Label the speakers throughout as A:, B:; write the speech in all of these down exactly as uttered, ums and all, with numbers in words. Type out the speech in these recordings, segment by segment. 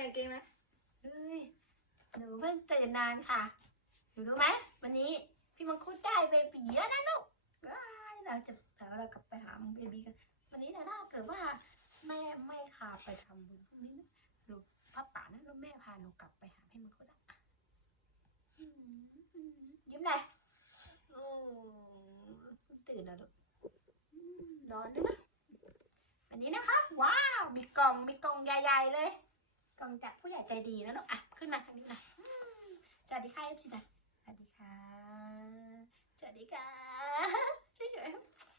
A: างเกงไหม
B: เฮ้ยหนูเพิ่งตื่นนานค่ะหนูรู้ไหมวันนี้พี่มังคุดได้เบบีแล้วนะลูกเราจะแล้วเรากลับไปหาเบบีกันวันนี้นะถ้าเกิดว่าแม่ไม่พาไปทำบุญพรุ่งนี้นะหนูพ่อป๋านะลูกแม่พาหนูกลับไปหาพี่มังคุดละยิ้มเลยโอ้ตื่นแล้วลูกนอนด้วยนะวันนี้นะคะว้าวมีกล่องมีกล่องใหญ่ๆเลยกล่องจากผู้ใหญ่ใจดีแล้วลูกอ่ะขึ้นมาทางนี้นะสวัสดีค่ะเอฟซีนะสวัสดีค่ะสวัสดีค่ะช่วย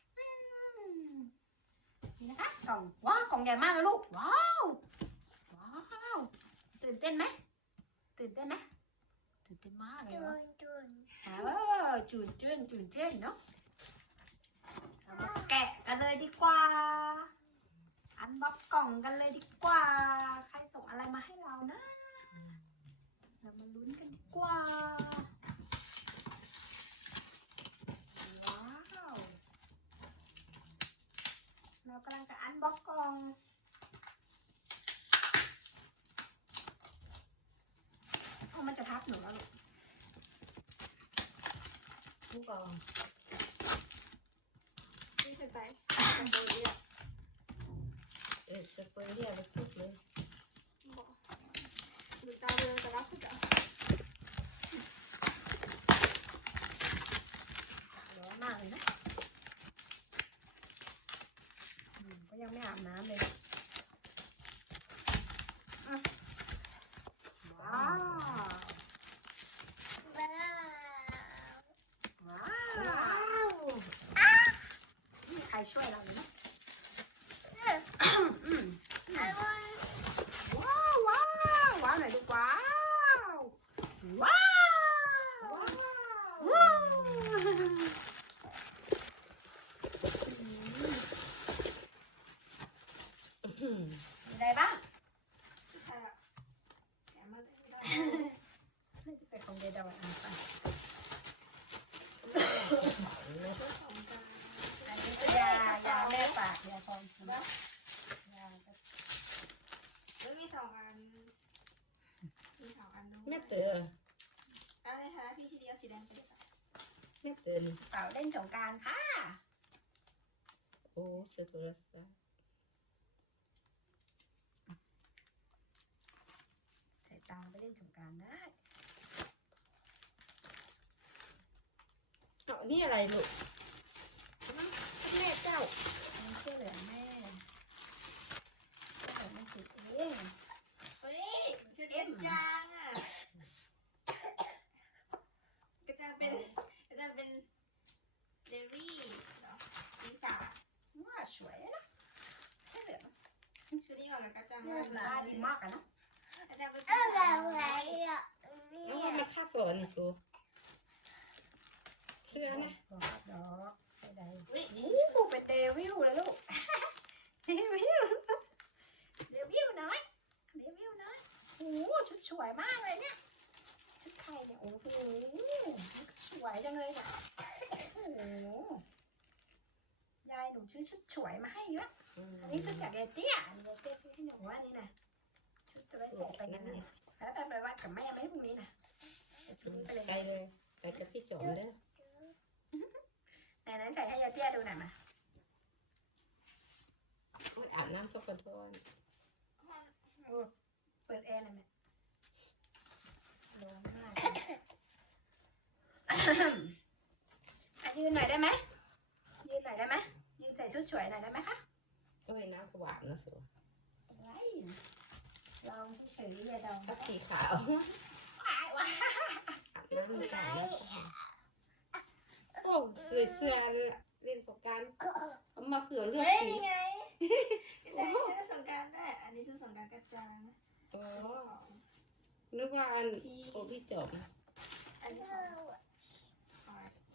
B: ๆนี่นะคะกล่องว้าวกล่องใหญ่มากเลยลูกว้าวว้าวตื่นเต้นไหมตื่นเต้นไหมตื่นเต้นมากเลยเนาะเออจุนเจิ้นจุนเจิ้นเนาะเรามาแกะกันเลยดีกว่าอันบ็อกกล่องกันเลยดีกว่าใครส่งอะไรมาให้เรานะเรามาลุ้นกันดีกว่าว้าวเรากำลังจะอันบ็อกกล่องเอามันจะทับหนูแล้วลูกลูกกล่อง
A: นี่คือไปสเปอร์เรีย
B: เออสเปอร์เรียเลยทุกเลย
A: บอกดูตาเรืองแต่ละคือจะ
B: ร้อนมากเลยนะก็ยังไม่อาบน้ำเลยว้าวว้าวนี่ใครช่วยเราไหมว้าวว้าวว้าวหน่อยดูว้าวว้าวว้าวมีอะไรบ้าง
A: ใช่ละแกมาได้ไม่ได้
B: น่าจะเป็นของเดดาวอันไปอันนี้คือยายาแม่ปากยาฟองยา
A: แล้วมีสองอันมีสองอันนู้น
C: แม่เตือน
A: อันในฐานะพี่ทีเดียวสีแดงไปเลยค่ะ
C: แม่เตือน
B: เต่าเล่นสงกรานต์ค่ะ
C: โอ้เสือโทรศัพท์
B: ใส่ตาไปเล่นสงกรานต์ได้
C: เอานี่อะไรลูกแม่เจ้า
B: มันช่วยเหลือแม่แต่มันติดเอง
A: เฮ้ยชื่อเอ็นจางอ่ะกระจางเป็นกระจางเป็นเดวี่เหรอลิซ่า
B: ว่าสวยนะใช่เหรอ
A: ชุดนี้เหมาะกับกระจาง
B: หน้าตาดีมากอะนะ
A: กระจางเป็น
D: อะไรอ่ะ
C: น้องว่ามันค่าสอนนี่ชูเชื่อนะ
B: ดอกดอกใส่ใดโอ้โหเป็นเดวิลเลยลูกเดวิลเดวิลน้อยเดวิลน้อยโอ้โหชุดสวยมากเลยเนี่ยชุดใครเนี่ยโอ้โหสวยจังเลยเนี่ยโอ้โหยายหนูซื้อชุดสวยมาให้ละอันนี้ชุดจากเอเตี้ยอันนี้เอเตี้ยซื้อให้หนูว่านี่นะชุดจะไว้ใส่ไปกันนะแล้วไปไปวัดกับแม่ไหมพรุ่งนี้นะชุดนี้ไปเลย
C: ไปเลยไปกับพี่จอมเด้อ
B: ไหนนั้นใส่ให้ยายเตี้ยดูหน่อยมา
C: อาบน้ำสักคนทอน
B: เปิดแอร์หน่อยไหมร้อนมากอ่ะยืนหน่อยได้ไหมยืนหน่อยได้ไหมยืนใส่ชุดสวยหน่อยได้ไหมคะ
C: ก็ไปน้ำกระหวานนะสู
B: ไว้ลองเฉยๆอย่าดอง
C: ก็สีขาว
B: ว้ายว้าย
C: อาบน้ำมันต่างแล้วโอ้เสื้อเสื้อเล่นสงการเอามาเผื่อเลือด
A: เฮ้ย
C: สี
A: นี่ไงได้ชุดสงการได้อันนี้ชุดสงการกระจางนะ
C: อ๋อนึกว่าอันโอ้พี่จอม
A: อันนี้ของ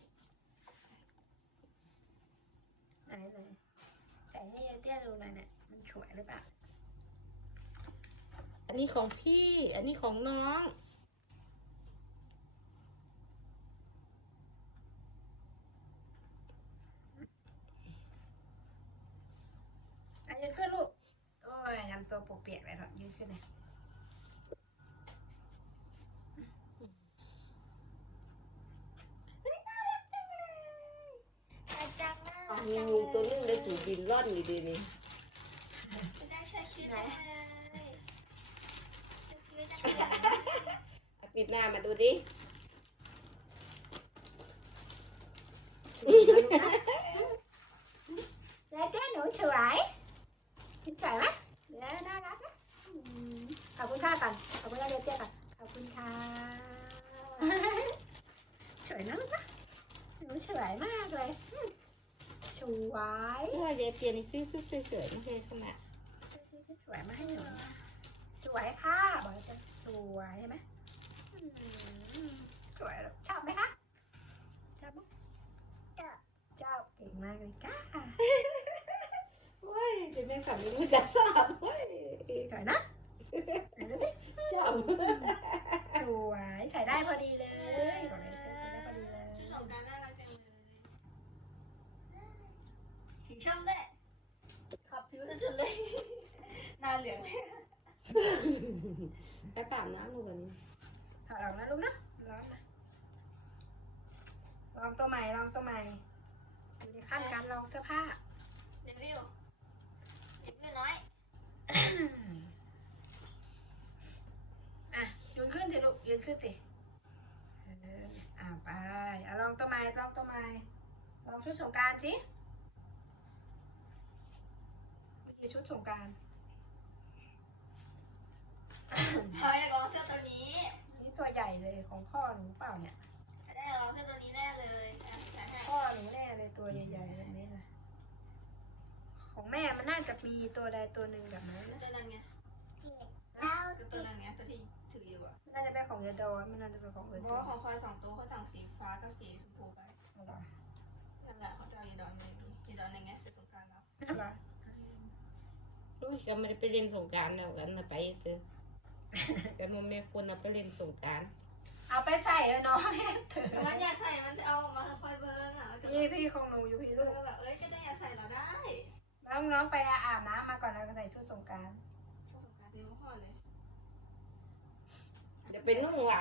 B: ไหนไหนใส่ให้ยายเตี้ยดูหน่อยเนี่ยมันสวยหรือเปล่า
C: อันนี้ของพี่ อันนี้ของน้อง
B: อ่ะยืนขึ้นลูกโอ้ยงานตัวปกเปียกไปเถอะยืนขึ้นเลย
A: ก
C: มี
A: จัง
C: งู
A: เลย
C: ตัวนึงได้สู่บินร่อนอยู่ดีนี่
A: จะได้ช่วยคิดจังเลยช่วยคิดจังเลย
C: เอาปิดหน้ามาดูดิ
B: แล้วเจ๊หนูสวยสวยไหมเดี๋ยวน่ารักนะอืมขอบคุณค่ะก่อนขอบคุณค่ะเจ๊เจ๊ก่อนขอบคุณค่ะสวยนะลูกนะหนูสวยมากเลยอืมสวย
C: ถ้ายายเปลี่ยนซื้อชุดสวยๆไม่ใช่ขนาด
B: สวยมาให้หนูสวยค่ะบอกจะสวยใช่ไหมอืมสวยเหรอชอบไหมคะชอบไหมชอบชอบเก่งมากเลยค่ะ
C: โอ้ยจะเป็นสามีมันจะสอบโอ้ย
B: สวยนะไหนดูสิ
C: ชอบ
B: สวยใส่ได้พอดีเลยบอกเลยใส่ได้พอดีเลย
A: ชุดสงกรานต์น่ารักจังเลยสีช่ำด้วยขับผิวสุดๆเลยหน้าเหลืองเลย
C: ไปปาบน้ำหนูวันนี้
B: ถอดออกนะลูกนะร้อนนะลองตัวใหม่ลองตัวใหม่อยู่ในขั้นการลองเสื้อผ้า
A: เดวิลเดวิลน้อย
B: อ่ะยืนขึ้นสิลูกยืนขึ้นสิเอออ่ะไปอ่ะลองตัวใหม่ลองตัวใหม่ลองชุดสงกรานต์สิเมื่อกี้ชุดสงกรานต์
A: เขาอยากลองเสื้อตัวนี้
B: นี่ตัวใหญ่เลยของพ่อหนูเปล่าเนี่ย
A: ได้ลองเสื้อตัวนี้แน่เลยอ่ะอยากให้
B: พ่อหนูแน่เลยตัวใหญ่ๆแบบนี้นะของแม่มันน่าจะมีตัวใดตัวหนึ่งแบบนั้นนะ
A: ตัวนั้นไง
B: แล้ว
A: ก็ตัวนั้นไงตัวที่ถืออยู่อ่ะ
B: มันน่าจะเป็นของเยดอนมันน่าจะเป็นของเย
A: เพ
B: ด
A: ราะ
B: อ
A: ว่าน ของคอยสองตัวเขาสั่งสีฟ้ากับสีชมพูไป
B: เอาล่ะ
A: นั่นแหละเขาจะเอายีดอนในนี้ยีดอนในไงสีสงกรานต์เรา
B: เอาล่ะ
C: ลูกจะไม่ได้ไปเล่นสงกรารแล้วกันนะไปเถอะแต่มันไม่ควรเอาไปเล่นสงกราร
B: เอาไปใส่เลยน้อง
A: มันอยากใส่มันจะเอามาคอยเบิ้งอ่ะ
B: พี่พี่ของหนูอยู่พี่
A: ลู
B: ลู
A: ก
B: ก
A: แบบเอ้ยก็ได้อยากใส่เราได้
B: น้องน้องไปอาบน้ำมาก่อนแล้วก็ใส่ชุดสงกรานต์
A: ช่วงสงกรานต์เดี๋ยวพ่อเลย
C: เดี๋ยวไปนุ่งหว่า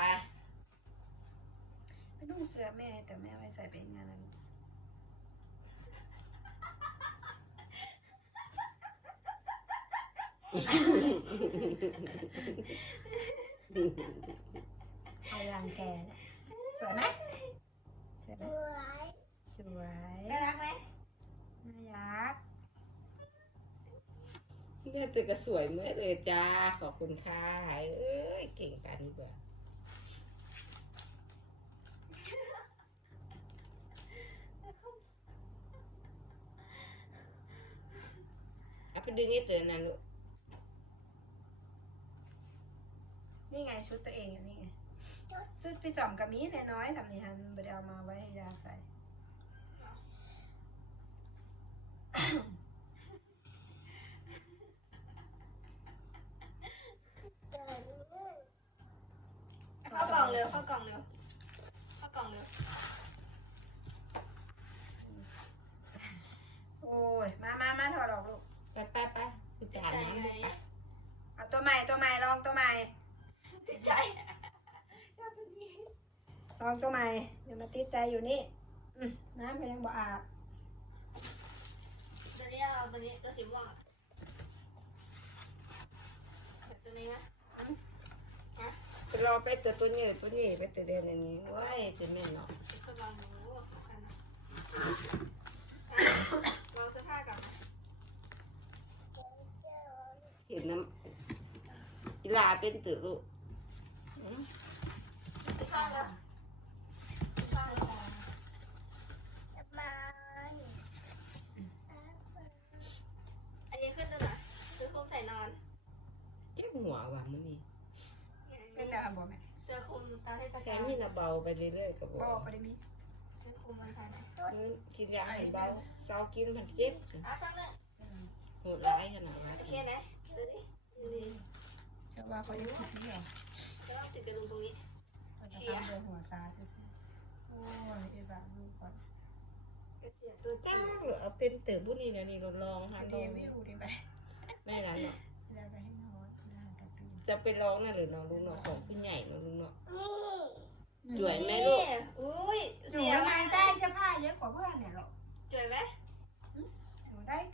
B: ไปนุ่งเสื้อแม่แต่แม่ไม่ใส่ไปงานนั้นเอายางแกเนี่ยสวยไหมสวยไหมสวย
A: น่ารักไหม
B: น่ารัก
C: แม่ตื่นก็สวยเมื่อเลยจ้าขอบคุณค่ะเอ้ยเก่งกันดีกว่าเอาไปดึงไอ้เตือนนั่นลูก
B: นี่ไงชุดตัวเองอันนี้ไงชุดพี่จอมกับมีน้อยๆทำนี่ฮันบไดเอามาไว้ให้ยาใส่
A: เข้ากล่องเร็วเข้ากล่องเร็วเข้ากล่องเร็ว
B: โอ้ยมามามาถอดออกลูก
C: ไปไปไปไปจานน้ำ
A: ใจ
B: เอาตัวใหม่ตัวใหม่ลองตัวใหม่
A: ติดใจ
B: ลองตัวใหม่เดี๋ยวมาติดใจอยู่นี่อืมน้ำก็ยังบ่อาบ
A: ตัวนี้เราตัวนี้ตัวสีม่วงตัวนี้ไหม
C: ไปรอไปเตือนตัวนี้ตัวนี้ไปเตือนเดือนนี้ว้ายจะแม่นเนาะ
A: กระบังหนูกันลองเสื้อผ้ากับ
C: เห็นน้ำกีฬาเป็นตือลูก
A: เสื้อผ้าแล้วเสื้อผ้าแล้วอันนี้ขึ้นตัวไหนซื้อคลุมใส่นอน
C: เจ็บหัวว่ะมื้อนี้
B: เป็นแบบบ่แม่
A: เสื้อคลุมตาเทศ
C: แค่
A: กาล
C: นี้นะเบาไปเรื่อยๆกับ
B: บ่
C: บ่
B: บ่ได้มี
A: เสื้อคลุมมันไทยไหม
C: กินยาให้เบาเช้ากินมันเจ็บ
A: อ่ะฟังเลย
C: โหดร้ายขนาดนั้น
A: โอเคนะดูดิดูดิ
B: แต่ว่าเขาจะติดนี่หรอ
A: แล้วก็ติดกระดุมตรงนี้
B: เขาจะทำโดยหัวซาซื่อๆโอ้ยเอ็บาลูกก่อน
A: กระเสียตัว
C: จ้า
A: จ้า
C: หรือเอาเป็นตือบุนี่นะนี่ลองลองฮะ
B: เด
C: ลอง
B: วิวดิไป
C: ไม่นั้นเนาะ
B: แล้วไปให้น้องนั่งกับพี่
C: จะไปลองนั่นหรือน้องลูกเนาะของผู้ใหญ่เนาะลูกเนาะ
A: นี่
C: สวยไหมลูก
A: อุ้ย
B: หนู
A: เสีย
B: ทำไม
A: มาก
B: ได้เสื้อผ้าเยอะกว่าเพื่อนเนี่ยหรอ
A: สวยไหม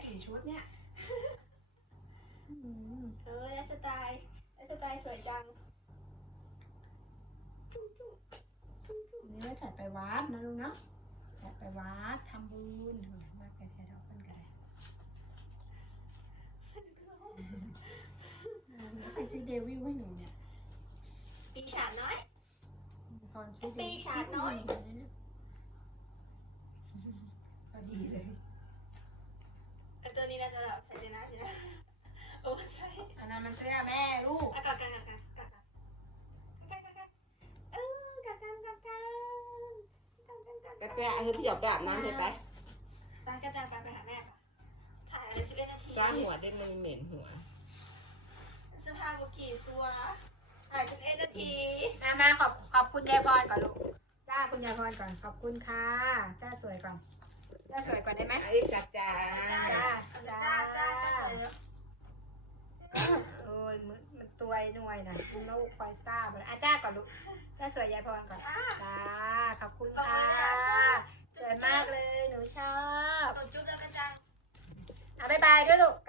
B: สี่ชุดเนี่ยอืม
A: เออไลฟ์สไตล์ไลฟ์สไตล์สวยจัง
B: นี่ไม่ใส่ไปวัดนะลุงเนาะใส่ไปวัดทำบุญมากแค่แค่เท่ากันกันเลยใครซื้อเดวิลให้หนูเนี่ย
A: ปีฉาดน้อย
B: ตอนซื้อเด
A: ปี
B: วิล
A: ชาร์จน้อย
B: พอดีเลย
A: ไอตัวนี้เราจะแบบใส่ในน้ำใช่ไหมโอ้ใช่
B: อันนั้นมันเสื้อแม่ลูก
A: อากาศกันอากาศกันอากาศกันอากาศเออกัดกันกัดกันกัดกันกัด
C: แก
A: กัน
C: แกเฮ้ยพี่หยอกไปอาบน้ำเลยไป
A: ไปกันกันไปหาแม่ค่ะถ่ายเลยสิบเอ็ดนาที
C: สร้างหัวได้มันเหม็นหัว
A: จะพาบุกี่ตัวถ่ายสิบเอ็ดนาที
B: มามาขอบขอบคุณยายพรก่อนลูกจ้าคุณยายพรก่อนขอบคุณค่ะจ้าสวยก่อนจ้าสวยก่อนได้ไหม
C: ไอ้จัดจ้า
A: จ้าจ้าจ้าจ้า
B: โอ้ยมันมันตัวหน่วยนะลูกคอยทราบเลยอาจ้าก่อนลูกจ้าสวยยายพรก่อนจ้าขอบคุณค่ะสวยมากเลยหนูชอบ
A: จุ๊บแล้วกันจัง
B: อ่ะบ๊ายบายด้วยลูก